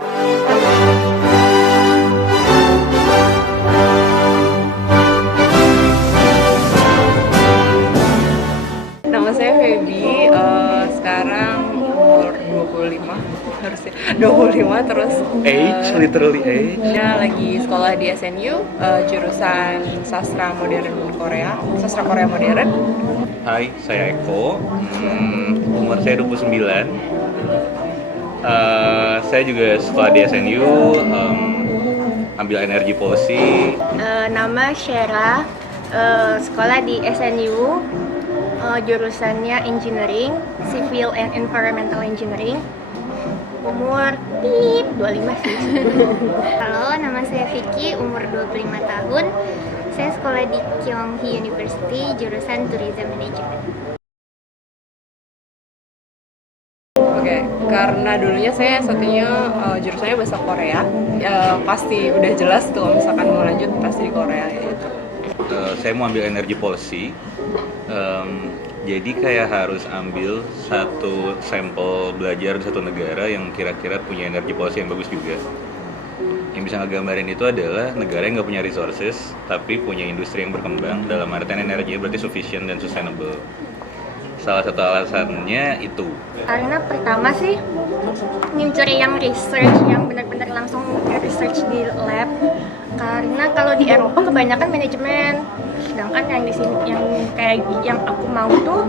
Nama saya Feby, sekarang umur 25, harusnya 25 terus. Age, literally age. Ya, lagi sekolah di SNU, jurusan Sastra Modern Korea, Sastra Korea Modern. Hai, saya Eko. Umur saya 29. Saya juga sekolah di SNU, ambil energi policy. Nama Shera, sekolah di SNU, jurusannya Engineering, Civil and Environmental Engineering. Umur 25 sih. Halo, nama saya Vicky, umur 25 tahun. Saya sekolah di Kyunghee University, jurusan Tourism Management. Oke, karena dulunya saya satunya jurusannya bahasa Korea, pasti udah jelas kalau misalkan mau lanjut pasti di Korea gitu. Saya mau ambil energi policy. Jadi kayak harus ambil satu sampel belajar di satu negara yang kira-kira punya energi policy yang bagus juga. Yang bisa ngegambarin itu adalah negara yang nggak punya resources tapi punya industri yang berkembang, dalam artian energinya berarti sufficient dan sustainable. Salah satu alasannya itu. Karena pertama sih mencari yang research, yang benar-benar langsung research di lab. Karena kalau di Eropa kebanyakan manajemen, sedangkan yang di sini yang aku mau tuh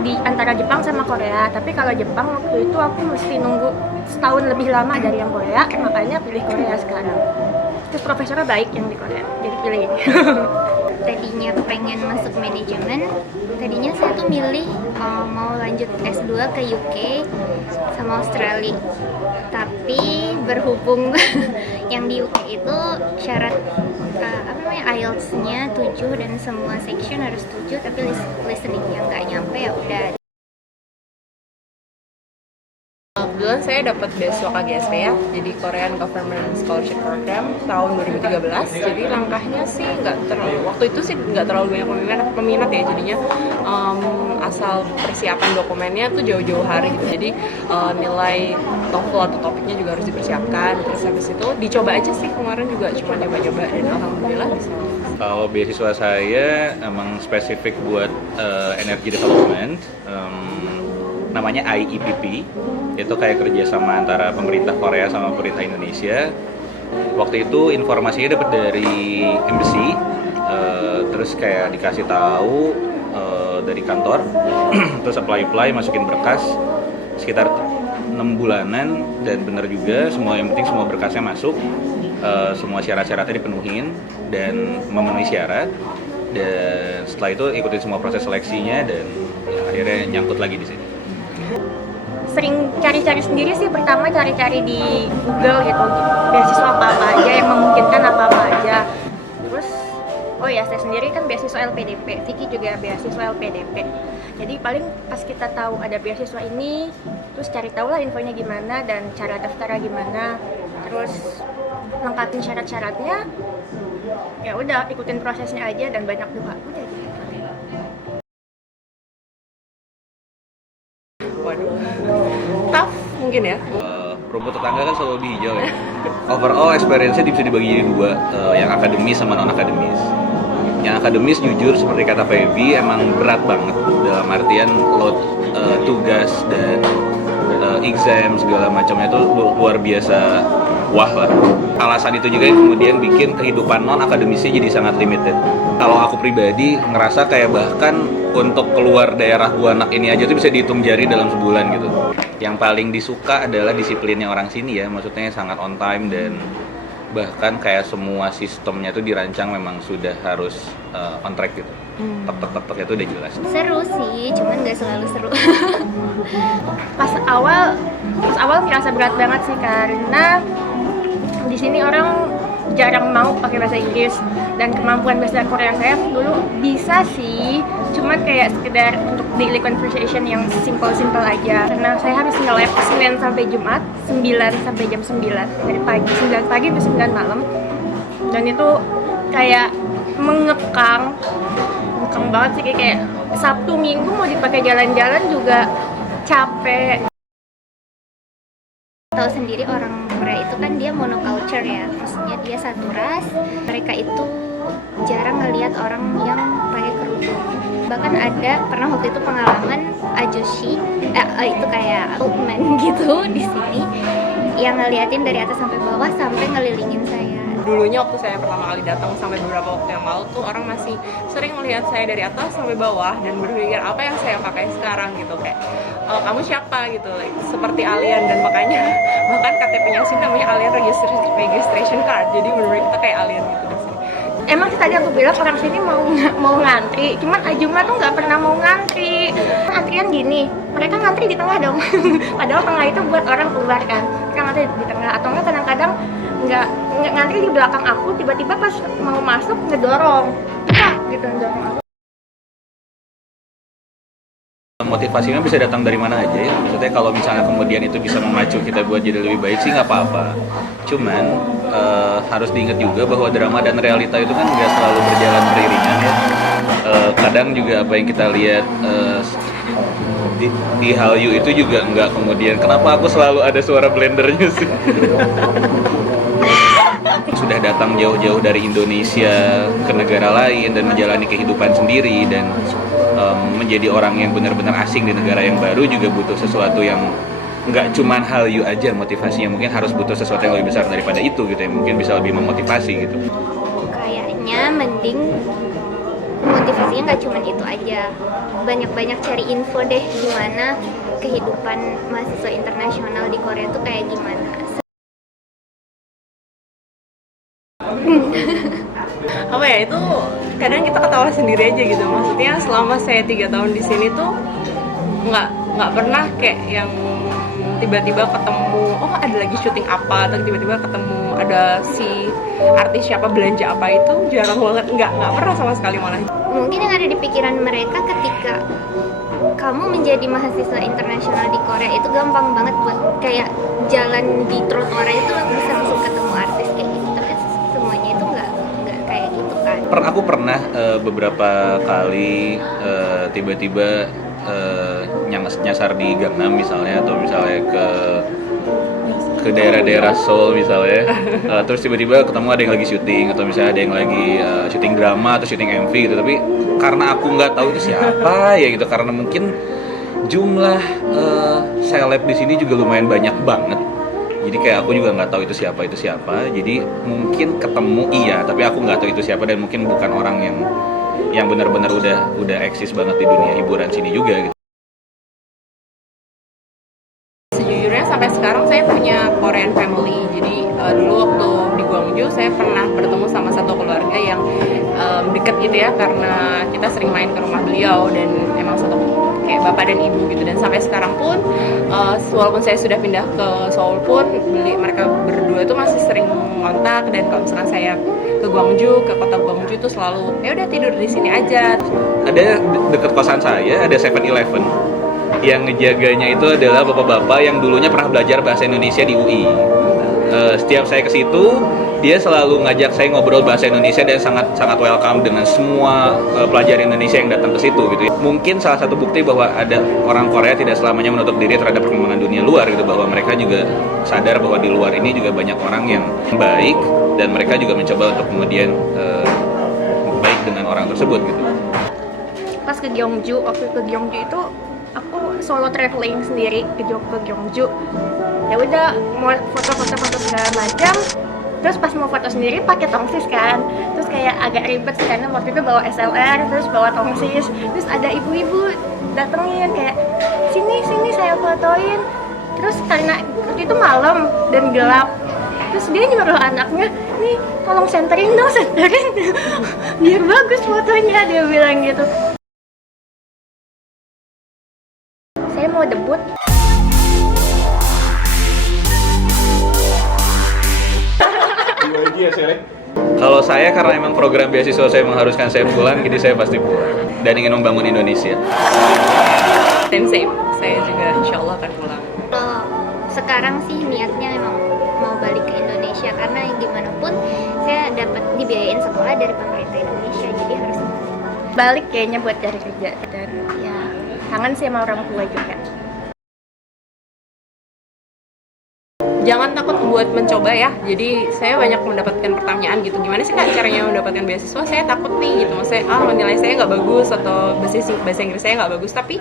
di antara Jepang sama Korea. Tapi kalau Jepang waktu itu aku mesti nunggu setahun lebih lama dari yang Korea, makanya pilih Korea sekarang. Terus profesornya baik yang di Korea, jadi pilih ini. Tadinya pengen masuk manajemen, tadinya saya tuh milih mau lanjut S2 ke UK sama Australia. Tapi berhubung yang di UK itu syarat IELTS-nya 7 dan semua section harus 7, tapi listening-nya nggak nyampe, ya udah. Kebetulan saya dapat beasiswa KGSP ya, jadi Korean Government Scholarship Program tahun 2013. Jadi langkahnya sih waktu itu sih nggak terlalu banyak peminat ya, jadinya asal persiapan dokumennya tuh jauh-jauh hari gitu. Jadi nilai TOEFL atau topiknya juga harus dipersiapkan. Terus habis itu dicoba aja sih, kemarin juga cuma coba-coba dan alhamdulillah bisa. Kalau beasiswa saya emang spesifik buat energy development, namanya IEPP. Itu kayak kerjasama antara pemerintah Korea sama pemerintah Indonesia. Waktu itu informasinya dapat dari embassy, terus kayak dikasih tahu dari kantor, terus apply masukin berkas sekitar 6 bulanan, dan bener juga yang penting semua berkasnya masuk, semua syarat-syaratnya dipenuhin dan memenuhi syarat, dan setelah itu ikutin semua proses seleksinya dan ya, akhirnya nyangkut lagi di sini. Sering cari-cari sendiri sih, pertama cari-cari di Google gitu, beasiswa apa aja yang memungkinkan apa aja. Terus oh ya, saya sendiri kan beasiswa LPDP, Vicky juga beasiswa LPDP. Jadi paling pas kita tahu ada beasiswa ini, terus cari tahu lah infonya gimana dan cara daftarnya gimana, terus lengkapin syarat-syaratnya, ya udah ikutin prosesnya aja dan banyak doa, udah gitu. Waduh, tough mungkin ya. Rumput tetangga kan selalu lebih hijau ya. Overall experience-nya bisa dibagi jadi dua, yang akademis sama non akademis. Yang akademis jujur seperti kata Feby emang berat banget, dalam artian load tugas dan exam segala macamnya itu luar biasa. Wah lah. Alasan itu juga yang kemudian bikin kehidupan non akademisnya jadi sangat limited. Kalau aku pribadi ngerasa kayak bahkan untuk keluar daerah gua anak ini aja tuh bisa dihitung jari dalam sebulan gitu. Yang paling disuka adalah disiplinnya orang sini ya, maksudnya sangat on time, dan bahkan kayak semua sistemnya tuh dirancang memang sudah harus on track gitu. Tek itu udah jelas. Seru sih, cuman nggak selalu seru. Pas awal merasa berat banget sih, karena di sini orang jarang mau pakai bahasa Inggris, dan kemampuan bahasa Korea saya dulu bisa sih, cuman kayak sekedar untuk daily conversation yang simple aja. Karena saya harus nge-lab Senin sampai Jumat 9 sampai jam 9, dari pagi 9 pagi sampai 9 malam, dan itu kayak mengekang banget sih, kayak Sabtu Minggu mau dipakai jalan-jalan juga capek. tahu sendiri orang Korea itu kan dia monoculture ya, maksudnya dia satu ras. Mereka itu jarang ngelihat orang yang pakai kerudung. Bahkan ada pernah waktu itu pengalaman ajushi, itu kayak old man gitu di sini yang ngeliatin dari atas sampai bawah sampai ngelilingin saya. Dulunya waktu saya pertama kali datang sampai beberapa waktu yang lalu tuh orang masih sering melihat saya dari atas sampai bawah dan berpikir apa yang saya pakai sekarang gitu, kayak kamu siapa gitu, like, seperti alien. Dan makanya bahkan KTP-nya sih namanya alien registration card, jadi benar-benar kita kayak alien gitu di sini. Emang sih tadi aku bilang orang sini mau ngantri, cuman Ajuma tuh nggak pernah mau ngantri. Antrian gini, mereka ngantri di tengah dong. Padahal tengah itu buat orang keluar kan, mereka ngantri di tengah. Atau enggak kadang-kadang nggak ngantri di belakang aku, tiba-tiba pas mau masuk ngedorong, gitu ngedorong aku. Motivasinya bisa datang dari mana aja ya. Maksudnya kalau misalnya kemudian itu bisa memacu kita buat jadi lebih baik sih nggak apa-apa. Cuman harus diingat juga bahwa drama dan realita itu kan nggak selalu berjalan beriringan ya. Kadang juga apa yang kita lihat di Hallyu itu juga nggak kemudian. Kenapa aku selalu ada suara blendernya sih? Sudah datang jauh-jauh dari Indonesia ke negara lain dan menjalani kehidupan sendiri dan menjadi orang yang benar-benar asing di negara yang baru juga butuh sesuatu yang nggak cuman Hallyu aja motivasinya, mungkin harus butuh sesuatu yang lebih besar daripada itu gitu ya, mungkin bisa lebih memotivasi gitu. Kayaknya mending motivasinya nggak cuman itu aja, banyak-banyak cari info deh gimana kehidupan mahasiswa internasional di Korea tuh kayak gimana. Apa ya, itu kadang kita ketawa sendiri aja gitu. Maksudnya selama saya 3 tahun di sini tuh nggak pernah kayak yang tiba-tiba ketemu ada lagi syuting apa, atau tiba-tiba ketemu ada si artis siapa belanja apa, itu jarang banget, nggak pernah sama sekali malah. Mungkin yang ada di pikiran mereka ketika kamu menjadi mahasiswa internasional di Korea itu gampang banget buat kayak jalan di trotoar itu bisa langsung ketemu artis kayak gitu, tapi semuanya itu nggak kayak gitu kan. Aku pernah beberapa kali tiba-tiba nyasar di Gangnam misalnya, atau misalnya ke daerah-daerah Seoul misalnya, terus tiba-tiba ketemu ada yang lagi syuting, atau misalnya ada yang lagi syuting drama atau syuting MV gitu, tapi karena aku nggak tahu itu siapa ya gitu, karena mungkin jumlah seleb di sini juga lumayan banyak banget, jadi kayak aku juga nggak tahu itu siapa, jadi mungkin ketemu iya, tapi aku nggak tahu itu siapa, dan mungkin bukan orang yang benar-benar udah eksis banget di dunia hiburan sini juga gitu. Sejujurnya sampai sekarang saya punya Korean family. Jadi dulu waktu di Gwangju saya pernah bertemu sama satu keluarga yang deket gitu ya, karena kita sering main ke rumah beliau dan emang satu kayak bapak dan ibu gitu. Dan sampai sekarang pun walaupun saya sudah pindah ke Seoul pun mereka berdua itu masih sering kontak, dan kalau misalkan saya ke Gwangju, ke kota Gwangju itu selalu ya udah tidur di sini aja. Ada deket kosan saya ada 7-Eleven yang ngejaganya itu adalah bapak-bapak yang dulunya pernah belajar bahasa Indonesia di UI. Setiap saya ke situ, dia selalu ngajak saya ngobrol bahasa Indonesia dan sangat welcome dengan semua pelajar Indonesia yang datang ke situ gitu. Mungkin salah satu bukti bahwa ada orang Korea tidak selamanya menutup diri terhadap perkembangan dunia luar gitu, bahwa mereka juga sadar bahwa di luar ini juga banyak orang yang baik, dan mereka juga mencoba untuk kemudian baik dengan orang tersebut gitu. Pas ke Gyeongju, waktu ke Gyeongju itu aku solo traveling sendiri ke Gyeongju. Ya udah mau foto-foto segala macam. Terus pas mau foto sendiri pakai tongsis kan. Terus kayak agak ribet karena waktu itu bawa SLR, terus bawa tongsis. Terus ada ibu-ibu datengin kayak sini saya fotoin. Terus karena waktu itu malam dan gelap, terus dia nyuruh anaknya, nih tolong senterin biar bagus fotonya, dia bilang gitu. Saya mau debut. Kalau saya, karena emang program beasiswa saya mengharuskan saya pulang, jadi saya pasti pulang dan ingin membangun Indonesia. Same, saya juga insya Allah akan pulang. Kalau sekarang sih niatnya emang mau balik ke Indonesia, karena gimana pun saya dapat dibiayain sekolah dari pemerintah Indonesia, jadi harus Balik kayaknya buat cari kerja, dan ya kangen sih sama orang tua juga. buat mencoba ya. Jadi saya banyak mendapatkan pertanyaan gitu, gimana sih Kak caranya mendapatkan beasiswa? Saya takut nih gitu, maksudnya nilai saya nggak bagus atau bahasa Inggris saya nggak bagus. Tapi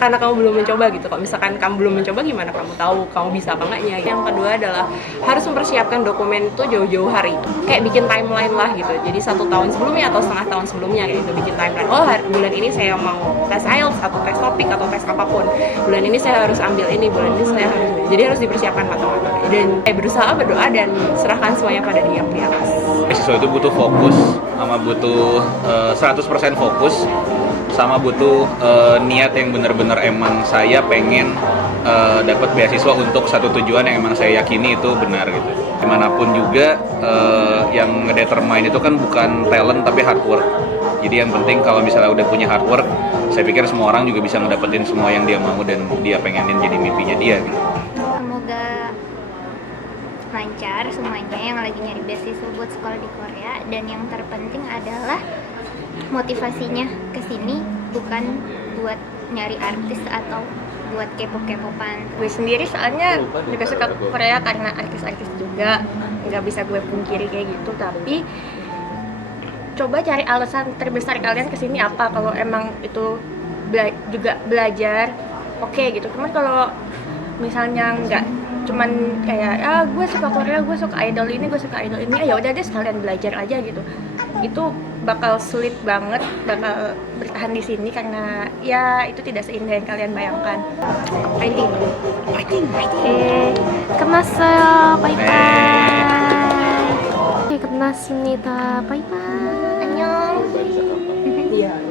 karena kamu belum mencoba gitu, kalau misalkan kamu belum mencoba gimana kamu tahu kamu bisa apa enggaknya. Yang kedua adalah harus mempersiapkan dokumen itu jauh-jauh hari, kayak bikin timeline lah gitu. Jadi 1 tahun sebelumnya atau setengah tahun sebelumnya gitu, bikin timeline. Oh bulan ini saya mau tes IELTS atau tes topik atau tes apapun, bulan ini saya harus ambil ini, bulan ini saya harus, jadi harus dipersiapkan matang-matang dan berusaha berdoa dan serahkan semuanya pada Dia yang di atas. Beasiswa itu butuh fokus, sama butuh 100% fokus, sama butuh niat yang benar-benar emang saya pengen dapat beasiswa untuk satu tujuan yang emang saya yakini itu benar gitu. Dimanapun juga yang ngedetermine itu kan bukan talent tapi hard work. Jadi yang penting kalau misalnya udah punya hard work, saya pikir semua orang juga bisa ngedapetin semua yang dia mau dan dia pengenin jadi mimpinya dia gitu. Semoga lancar semuanya yang lagi nyari beasiswa buat sekolah di Korea, dan yang terpenting adalah motivasinya ke sini bukan buat nyari artis atau buat kepo-kepopan. Gue sendiri soalnya juga suka Korea karena artis-artis juga, nggak bisa gue pungkiri kayak gitu. Tapi coba cari alasan terbesar kalian kesini apa. Kalau emang itu juga belajar, oke gitu. Cuman kalau misalnya nggak cuman kayak gue suka Korea, gue suka idol ini, ya udah deh sekalian belajar aja gitu. Itu bakal sulit banget, bakal bertahan di sini karena ya itu tidak seindah yang kalian bayangkan. Fighting. 끝났어요. 바이바이. 끝났습니다. 바이바이. 안녕. Iya.